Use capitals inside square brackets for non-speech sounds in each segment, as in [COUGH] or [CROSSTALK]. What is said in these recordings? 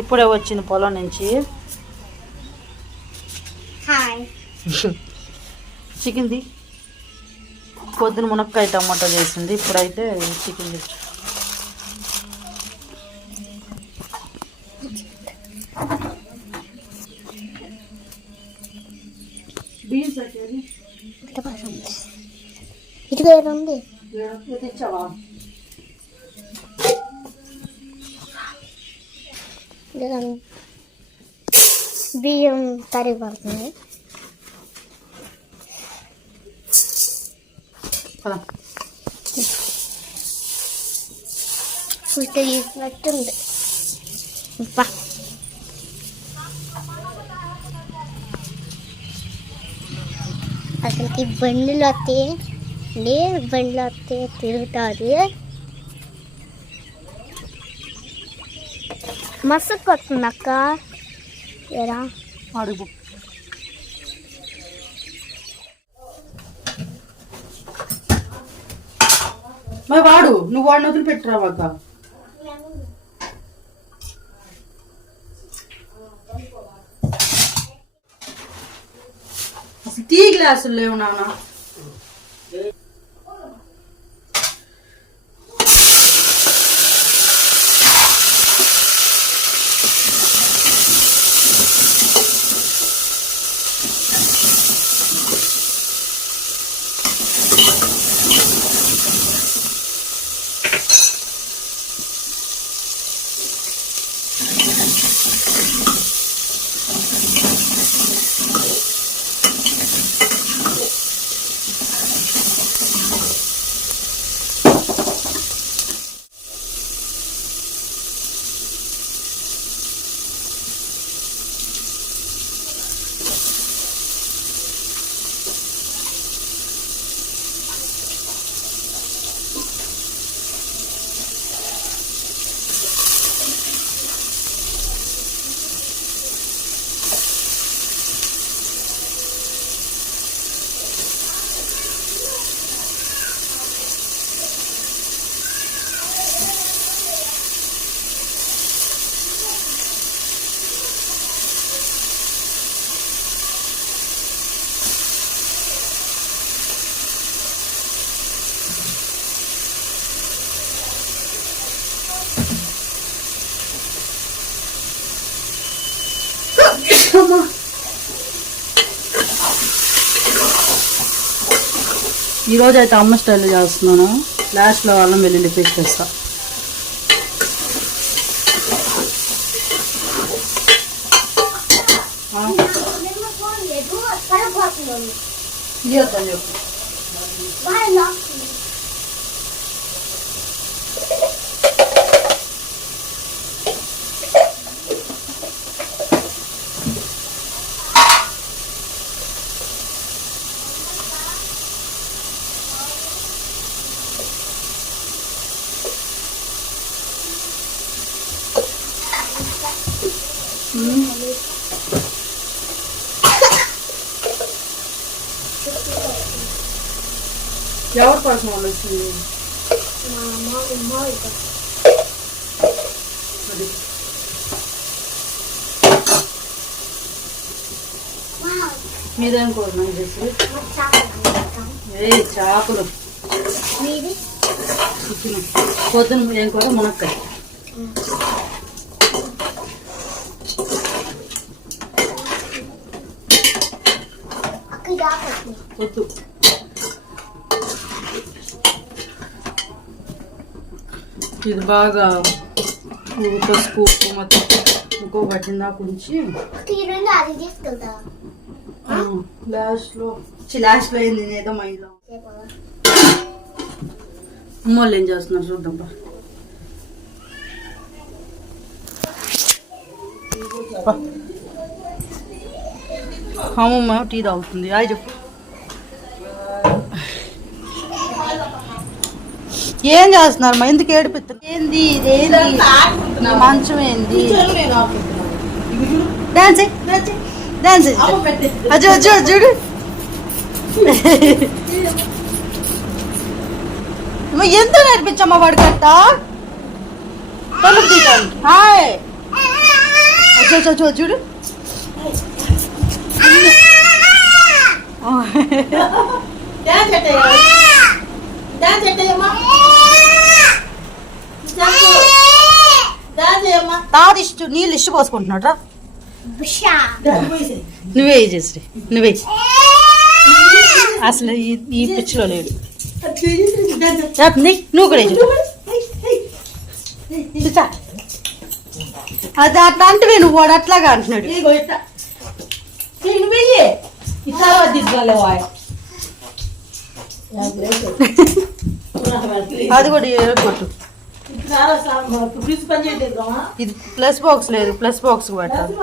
ఇప్పుడే వచ్చింది పొలం నుంచి. హాయ్ చికెన్ది పొద్దున మునక్కాయ టమాటా చేసింది ఇప్పుడైతే చికెన్ తెచ్చు ఉంది. తెచ్చావా? ఇదిగో బియ్యం తరిగి పడుతుంది పద. ఫుడ్ తీసినట్టుంది అబ్బా. అసలుకి బండ్లు వస్తాయి లే బండ్లు వస్తాయి తిరుగుతుంది మసక్ వస్తుంది అక్క ఎరా అడుగు మరి వాడు నువ్వు వాడిని వదిలి వదిలిపెట్టురావాక అసలు టీ గ్లాసులు లేవు నాన్న. ఈ రోజు అయితే అమ్మ స్టైల్ చేస్తున్నాను. లాస్ట్లో అల్లం వెల్లుల్లి పేస్ట్ వేస్తా. చెప్పు. [COUGHS] ఎవరి కోసం వాళ్ళు వచ్చింది అది మీదేం కూర నాకు చేసి ఏ చేపలు చికెన్. పొద్దున ఏం కూర? మునక్కాయ అక్క ఇది ఆపట్లేదు వద్దు. ఇది బాగా పసుపు ఉప్పు మొత్తం ఉప్పు పట్టిన దాకా ఉంచి అది లాస్ట్లో లాస్ట్లో అయింది నేనేదో మైండ్లో అమ్మోళ్ళు ఏం చేస్తున్నారు చూద్దాం. అమ్మమ్మ టీ తాగుతుంది. అయ్యి చెప్పు. ఏం చేస్తున్నారు మా? ఎందుకు ఏడిపిస్తున్నారు ఏంది ఇదేంది మంచం ఏంది? డాన్స్ డాన్స్ అజ్జు, చూడు. ఎంత నేర్పించమ్మా తలుపు తీయండి హాయ్. చూ చూ చూ చూడు. డాన్స్ ఎట్టయ్యా డాన్స్ ఎట్టయ్యమ్మా తాత ఇష్ట నీళ్ళు ఇష్ట పోసుకుంటున్నాడు బుషా నువ్వే చేసి నువ్వే అసలు ఈ పిచ్చిలో లేడు. నువ్వు కూడా అది అట్లా అంటే నువ్వు వాడు అట్లాగా అంటున్నాడు. అది కూడా కొట్టు. ఇది ప్లస్ బాక్స్ లేదు ప్లస్ బాక్స్ పెట్టాలి.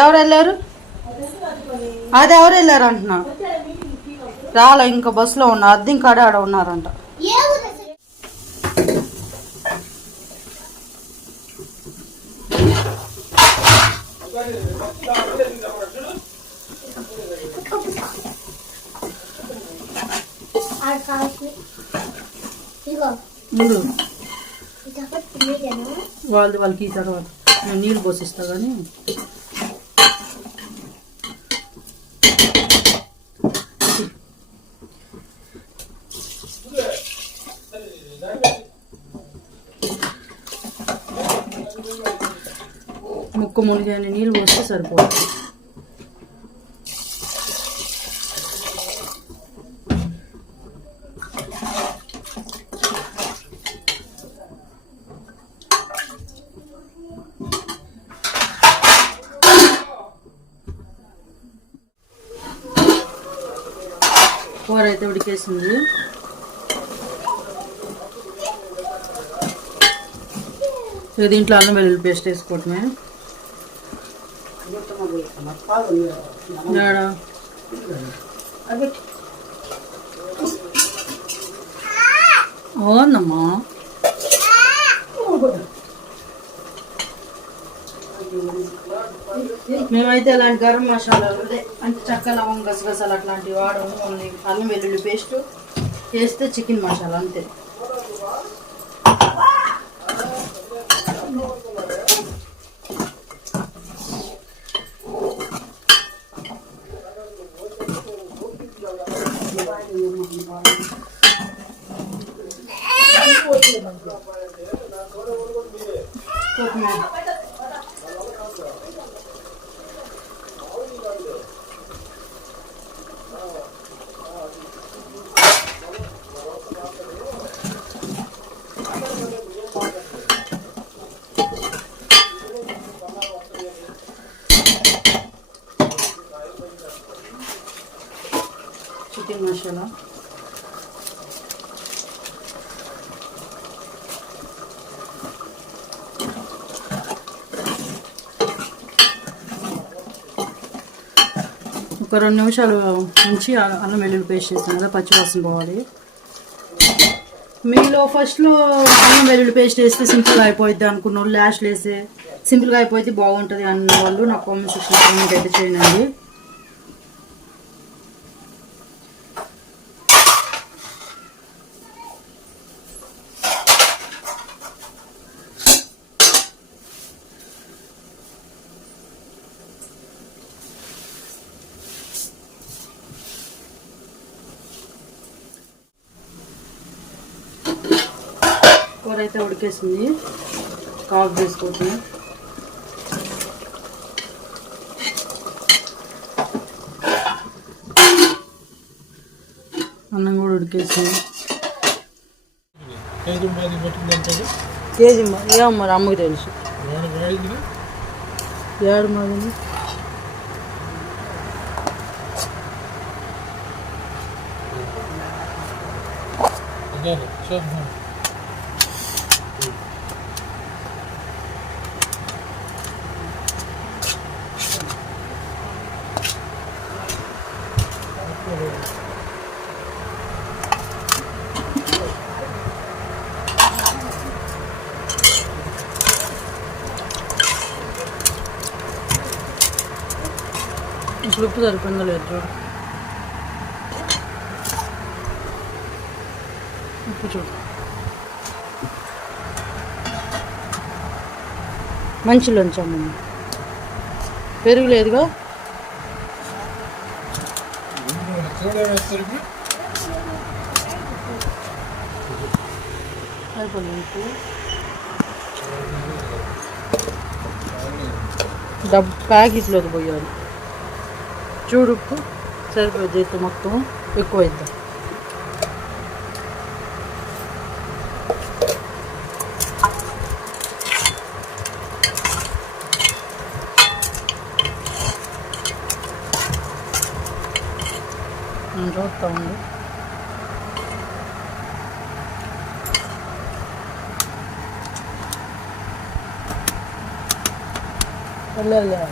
ఎవరు వెళ్ళారు? అది ఎవరు వెళ్ళారు అంటున్నా? రాలే ఇంకా బస్సులో ఉన్నా అద్దెం కాడ ఆడ ఉన్నారంట. ఇదిగో. ముందు. వాళ్ళది వాళ్ళకి ఈ తర్వాత నేను నీళ్ళు పోసిస్తా కానీ ముక్క మునిగాని నీళ్ళు పోస్తే సరిపోతుంది కూర అయితే ఉడికేసింది ఇక దీంట్లో అల్లం వెల్లుల్లి పేస్ట్ వేసుకోవటమే? అవునమ్మా. మేమైతే అలాంటి గరం మసాలా అదే అంటే చక్క లవంగ గసగసాలు అట్లాంటివి వాడము ఓన్లీ అల్లం వెల్లుల్లి పేస్ట్ వేస్తే చికెన్ మసాలా అంతే కొత్తిమీర చికెన్ మసాలా ఒక రెండు నిమిషాలు ఉంచి అల్లం వెల్లుల్లి పేస్ట్ చేస్తాను కదా పచ్చివాసన పోవాలి. మీలో ఫస్ట్లో అల్లం వెల్లుల్లి పేస్ట్ వేస్తే సింపుల్గా అయిపోద్ది అనుకున్న వాళ్ళు లాస్ట్లో వేస్తే సింపుల్గా అయిపోతే బాగుంటుంది అన్న వాళ్ళు నా కామెంట్ సెక్షన్ కామెంట్ అయితే చేయండి కూర అయితే ఉడికేసింది. కాఫ్ వేసుకోవచ్చు అన్నం కూడా ఉడికేసింది. కేజీ మరి అమ్మకి తెలుసు. ఏడు మాది అదే చూద్దాం ఉప్పు సరిపోయిందో లేదు చూడు. ఉప్పు చూడు. మంచిలోంచి అమ్మ. పెరుగు లేదుగా? అయిపోయింది డబ్బు ప్యాకెట్లోకి పోయాలి. చూడు ఉప్పు సరిపోయింది అయితే మొత్తం ఎక్కువ అవుతుంది నేను చూస్తా ఉంది అల్లల్లా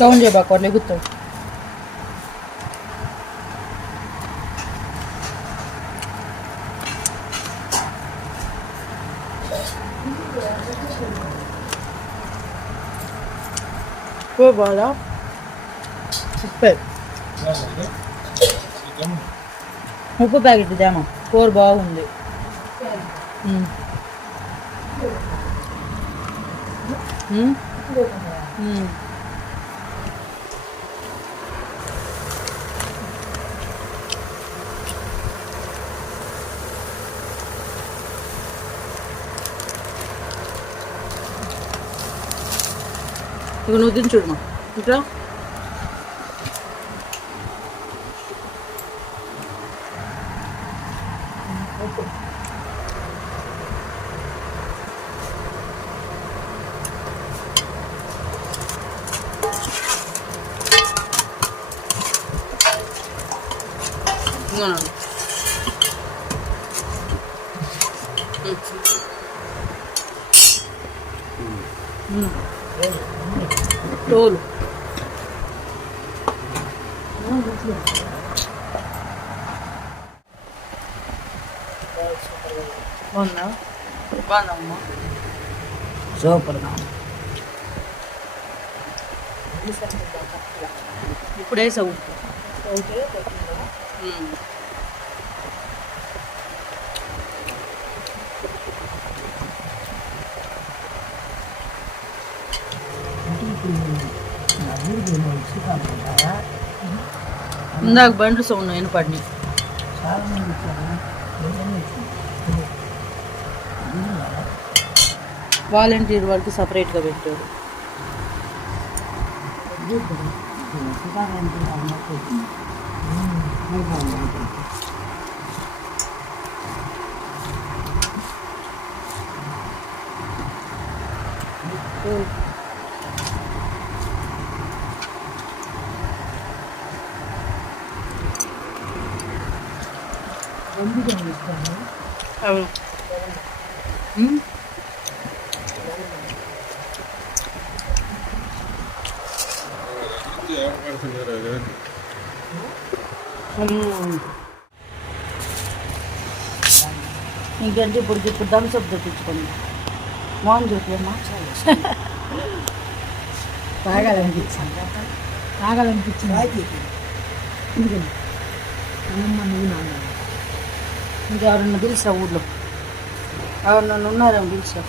సౌండ్ చేయబాకు అట్లా ఎగుతావు బాగా సూపర్. ఉప్పు ప్యాకెట్ ఇదేమో. కూర బాగుంది. 이건 어딘 줄만 그죠? 이거는 응. తోలు. బాగుందా? బాగుందమ్మా సూపర్గా ఇప్పుడు వేసా ఉప్పు ఇందాక బండ్లు సౌండ్ వినపడినాయి వాలంటీర్ వాళ్ళకి సపరేట్గా పెట్టారు Thank you. ఇంకంటే ఇప్పుడు ఇప్పుడు థమ్స్అప్ తెప్పించుకోండి. మోహన్ జ్యోతి అమ్మా తాగాలనిపించింది? తాగాలనిపించింది ఇంకెవరన్నా పిలిచా ఊళ్ళో ఎవరన్నా ఉన్నారేమో పిలిచా